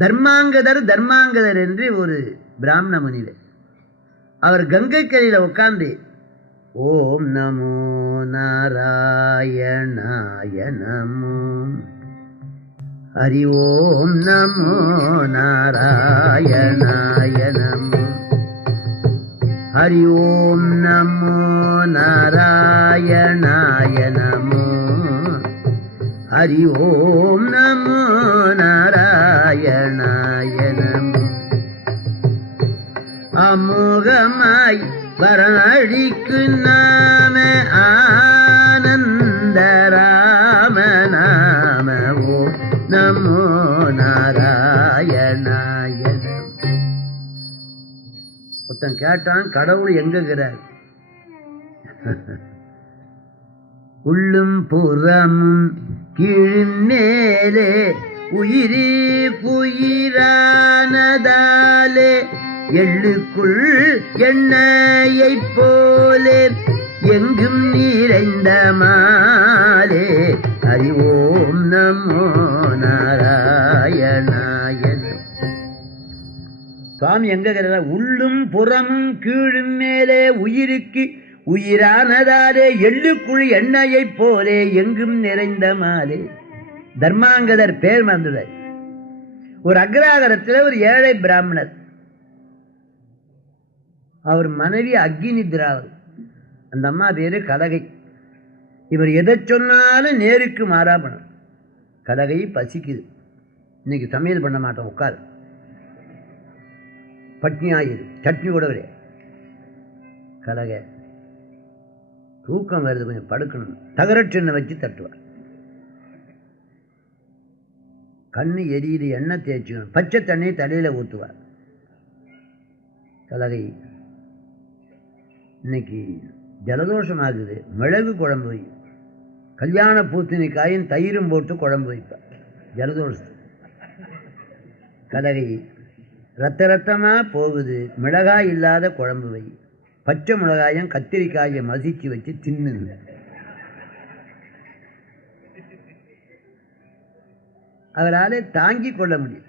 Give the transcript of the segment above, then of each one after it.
தர்மாங்கதர் என்று ஒரு பிராமண முனிவர். அவர் கங்கை கரையில் உட்கார்ந்து ஓம் நமோ நாராயணாய நமோ, ஹரி ஓம் நமோ நாராயணாய நமோ, ஹரி ஓம் நமோ நாராயணாய நமோ, ஹரி ஓம் நமோ நாராயணாய நமோ. அமோகமாய் வரடிக்கு நாம ஆனந்த ராம நாம ஓம் நமோ நாராயணாய நமோ. ஒருத்தன் கேட்டான், கடவுள் எங்குகிறார்? உள்ளும் புறமும் கீழ்மேலே உயிரி புயிரானதாலே எள்ளுக்குள் எண்ணெயை போலே எங்கும் நிறைந்த மாலே, ஹரி ஓம் நமோ நாராயணாய நமோ. சுவாமி எங்க இருக்கிறார்? உள்ளும் புறமும் கீழும் மேலே உயிருக்கு உயிரானதாலே எள்ளுக்குள் எண்ணெயை போலே எங்கும் நிறைந்த மாலே. தர்மாங்கதர் பேர் மறந்துள்ளார். ஒரு அக்ராகரத்தில் ஒரு ஏழை பிராமணர், அவர் மனைவி அக்னி திராவர், அந்த அம்மா பேரு கலகை. இவர் எதை சொன்னாலும் நேருக்கு மாறாபணும். கலகை பசிக்குது, இன்னைக்கு சமையல் பண்ண மாட்டோம், உட்காரு, பட்னியாயிரு, சட்னி கூட கிடையாது. கலகை தூக்கம் வருது, கொஞ்சம் படுக்கணும், தகரச்செண்ணை வச்சு தட்டுவார். கண்ணு எரியுது, எண்ணெய் தேய்ச்சிக்கணும், பச்சை தண்ணி தலையில ஊற்றுவார். கலகை இன்னைக்கு ஜலதோஷம் ஆகுது, மிளகு குழம்பு வை, கல்யாண பூசணிக்காயும் தயிரும் போட்டு குழம்பு வைப்பார் ஜலதோஷம். கலகை ரத்த ரத்தமா போகுது, மிளகாய் இல்லாத குழம்பு வை, பச்சை மிளகாயும் கத்திரிக்காயை மசிச்சு வச்சு தின்னு. அவரால் தாங்கி கொள்ள முடியும்.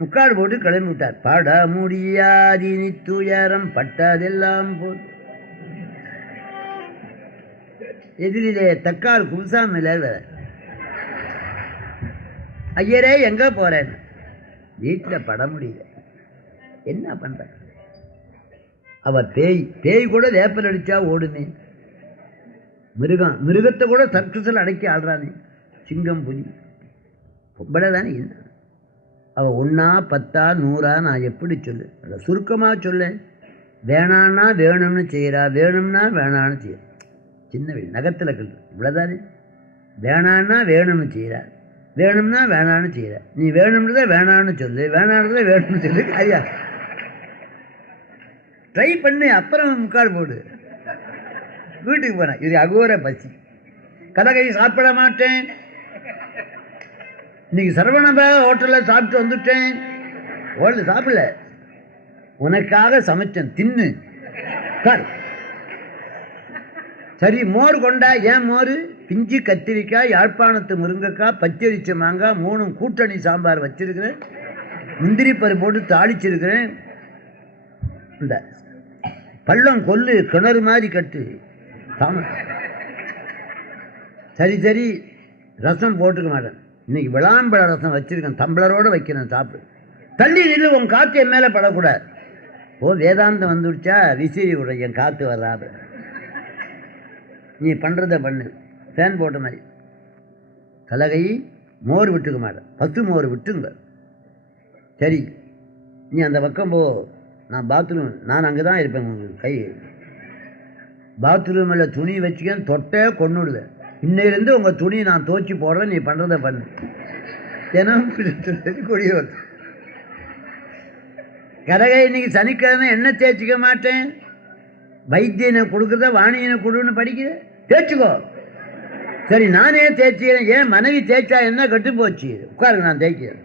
முக்காடு போட்டு கிளம்பி விட்டார். பட முடியாதினி துயரம் பட்டதெல்லாம் போது. எதிரிலே தக்கார் குசாமில ஐயரே எங்க போறேன், வீட்டில் பட முடியல, என்ன பண்ற? அவர் பேய் கூட வேப்பல் அடிச்சா ஓடுமே, மிருகத்தை கூட சர்க்கஸில் அடக்கி ஆடுறானே, சிங்கம் புலி பொம்பளை தானே. என்ன அவ 1 10 100 நான் எப்படி சொல்லு? அதை சுருக்கமாக சொல்ல. வேணான்னா வேணும்னு செய்கிறா, வேணும்னா வேணான்னு செய்யறா. சின்ன வீடு நகத்தில் கல் இவ்வளோதானே. வேணான்னா வேணும்னு செய்கிறா, வேணும்னா வேணான்னு செய்கிறா. நீ வேணும்ன்றத வேணான்னு சொல்லு, வேணான்றத வேணும்னு சொல்லு. ஐயா ட்ரை பண்ணு, அப்புறம் முக்கால் போடு. வீட்டுக்கு போனேன், இது அகோர பசி. கலகை சாப்பிட மாட்டேன், இன்னைக்கு சரவணபா ஹோட்டலில் சாப்பிட்டு வந்துட்டேன். ஹோட்டல் சாப்பிடல, உனக்காக சமைச்சேன், தின்னு. சரி மோர் கொண்டா. ஏன் மோர்? பிஞ்சு கத்திரிக்காய், யாழ்ப்பாணத்து முருங்கைக்காய், பச்சரிச்ச மாங்காய் 3 கூட்டணி சாம்பார் வச்சிருக்கிறேன், முந்திரி பருப்பு போட்டு தாளிச்சிருக்கிறேன். இந்த பள்ளம் கொல்லு, கிணறு மாதிரி கட்டு. சரி ரசம் போட்டுக்க மாட்டேன், இன்னைக்கு விளாம்பழ ரசம் வச்சிருக்கேன், தம்பளரோடு வைக்கிறேன், சாப்பிடு. தள்ளி நில்லு, உன் காற்று என் மேலே படக்கூடாது. ஓ வேதாந்தம் வந்துடுச்சா, விசிறி விட என் காற்று வர்றாது, நீ பண்ணுறத பண்ணு, ஃபேன் போட்ட மாதிரி. கலகை மோர் விட்டுக்க மாட்டேன், பசு மோர் விட்டுங்க. சரி நீ அந்த பக்கம் போ, நான் பாத்ரூம், நான் அங்கே தான் இருப்பேன். உங்களுக்கு கை பாத்ரூமில் துணி வச்சுக்கேன், தொட்டே கொண்டுடுவேன். இன்னையிலேருந்து உங்கள் துணி நான் துவச்சி போடுறேன், நீ பண்ணுறத பண்ணு. தினம் கொடி வருது. கரகை இன்னைக்கு சனிக்கிழமை எண்ணெய் தேய்ச்சிக்க மாட்டேன், வைத்தியனை கொடுக்குறத வாணியனை கொடுன்னு படிக்கிற, தேய்ச்சிக்கோ. சரி நானே தேய்ச்சிக்கிறேன். ஏன் மனைவி தேய்ச்சா என்ன கட்டு போச்சு? உட்காருங்க, நான் தேய்க்கிறேன்.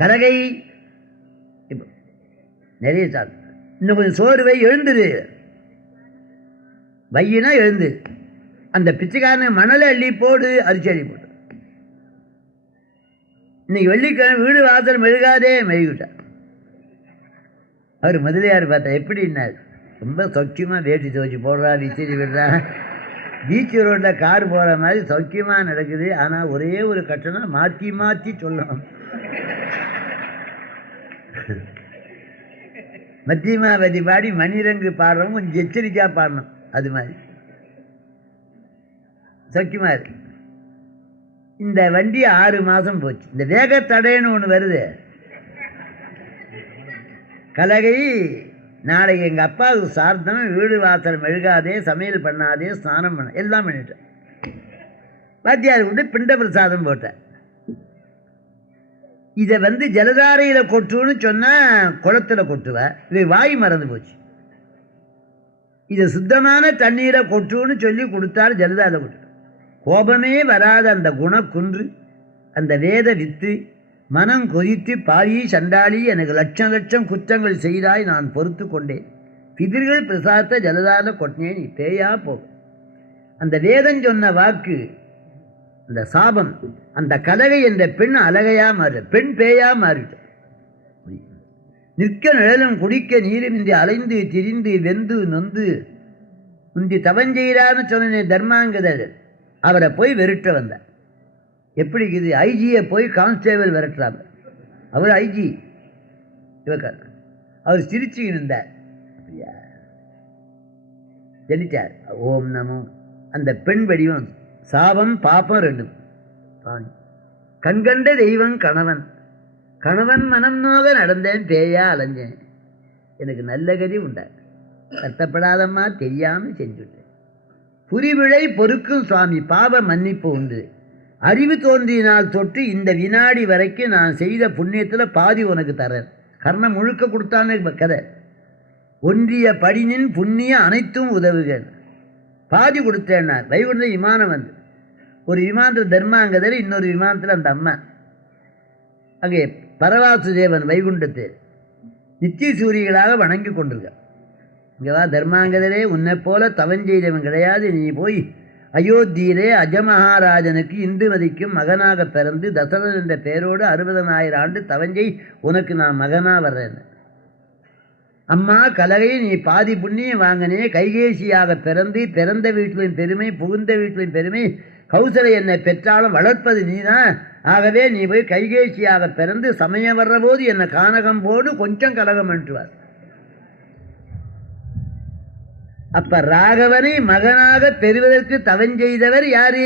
கரகை இப்போ நிறைய சாப்பிட்டு, இன்னும் கொஞ்சம் சோறு வை, எழுந்துரு, வையினா எழுந்து. அந்த பிச்சைக்காரன் மணலை அள்ளி போடு, அரிசி அள்ளி போட்டு. இன்னைக்கு வெள்ளிக்கிழமை வீடு வாசல் மெழுகாதே, மெழுகிட்டார். அவர் முதலியார் பார்த்தா எப்படின்னார், ரொம்ப சௌக்கியமாக வேட்டி துவச்சி போடுறா, விசிறி விடுறா, பீச் ரோட்டில் கார் போகிற மாதிரி சௌக்கியமாக நடக்குது. ஆனால் ஒரே ஒரு கட்டணம் மாற்றி மாற்றி சொல்லணும். மத்தியமாவதி பாடி மணிரங்கு பாடுறவங்க கொஞ்சம் எச்சரிக்கையாக பாடணும். அது மாதிரி சௌக்கியமாக இருக்கு. இந்த வண்டி 6 மாதம் போச்சு. இந்த வேகத்தடைன்னு ஒன்று வருது. கலகை நாளைக்கு எங்கள் அப்பாவுக்கு சார்த்தம், வீடு வாசல் மெழுகாதே, சமையல் பண்ணாதே, ஸ்நானம் பண்ண, எல்லாம் பண்ணிட்டேன். வாத்தியார் விட்டு பிண்ட பிரசாதம் போட்டேன். இதை ஜலதாரையில் கொட்டுன்னு சொன்னால் குளத்தில் கொட்டுவேன். இது வாய் மறந்து போச்சு. இதை சுத்தமான தண்ணீரை கொட்டுன்னு சொல்லி கொடுத்தாரு, ஜலதாரில் கொட்டு. கோபமே வராத அந்த குணக்குன்று, அந்த வேத வித்து, மனம் கொதித்து பாவி சண்டாளி, எனக்கு லட்சம் லட்சம் குற்றங்கள் செய்தாய், நான் பொறுத்து கொண்டேன். பிதிர்கள் பிரசாத்த ஜலதார கொட்டினேன், நீ பேயா போ. அந்த வேதம் சொன்ன வாக்கு, அந்த சாபம், அந்த கலகை என்ற பெண் அழகையா மாறு, பெண் பேயா மாறிட்ட. நிற்க நிழலும் குடிக்க நீருமின்றி அலைந்து திரிந்து வெந்து நொந்து முந்தி தவஞ்செய்கிறான்னு சொன்ன தர்மாங்கதர் அவரை போய் வெறுட்ட வந்தார். எப்படி இது? ஐஜியை போய் கான்ஸ்டேபிள் விரட்டுறாங்க. அவர் ஐஜி, இவக்கார். அவர் சிரிச்சுக்கிட்டு இருந்தார். அப்படியா சொல்லிட்டார், ஓம் நமோ. அந்த பெண் வடிவம் சாபம் பாப்பம் ரெண்டும். கண்கண்ட தெய்வம் கணவன், கணவன் மனம் நோக நடந்தேன், பேயா அலைஞ்சேன், எனக்கு நல்ல கதி உண்டா, கஷ்டப்படாதம்மா, தெரியாமல் செஞ்சுட்டேன். புரிவிழை பொறுக்கும் சுவாமி, பாவ மன்னிப்பு உண்டு. அறிவு தோன்றினால் தொட்டு இந்த வினாடி வரைக்கும் நான் செய்த புண்ணியத்தில் பாதி உனக்கு தரேன். கர்ணம் முழுக்க கொடுத்தான்னு கதை. ஒன்றிய படினின் புண்ணிய அனைத்தும் உதவுகள், பாதி கொடுத்தேன்னார். வைகுண்ட விமானம் ஒரு விமானத்தில் தர்மாங்கதர், இன்னொரு விமானத்தில் அந்த அம்மா. அங்கே பரவாசுதேவன் வைகுண்டத்தை நித்திய சூரியர்களாக வணங்கி கொண்டிருக்க. இங்கேவா தர்மாங்கதரே, உன்னை போல தவஞ்செய்தவன் கிடையாது. நீ போய் அயோத்தியிலே அஜமகாராஜனுக்கு இந்துமதிக்கும் மகனாக பிறந்து தசரதன் என்ற பெயரோடு 60,000 ஆண்டு தவஞ்சை, உனக்கு நான் மகனா வர்றேன். அம்மா கலகை, நீ பாதி புண்ணியம் வாங்கினே, கைகேசியாக பிறந்து பிறந்த வீட்டிலும் பெருமை, புகுந்த வீட்டிலும் பெருமை. கௌசலை என்னை பெற்றாலும் வளர்ப்பது நீதான். ஆகவே நீ போய் கைகேசியாக பிறந்து சமயம் வர்ற போது என்னை கானகம் போடு, கொஞ்சம் கலகம் என்றுவார். அப்ப ராகவனை மகனாக பெறுவதற்கு தவஞ்செய்தவர் யாரு?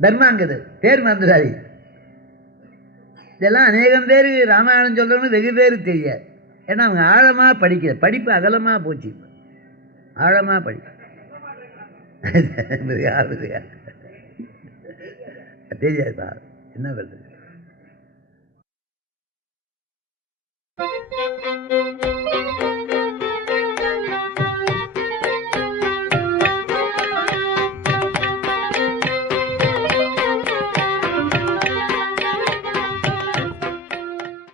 தர்மாங்கதர். பேர் மறந்துடாது. இதெல்லாம் அநேகம் பேர் ராமாயணம் சொல்றவங்க வெகு பேர் தெரியாது. ஏன்னா அவங்க ஆழமா படிக்கிற, படிப்பு அகலமா போச்சு. ஆழமா படி தெரியாது, என்ன பண்றது?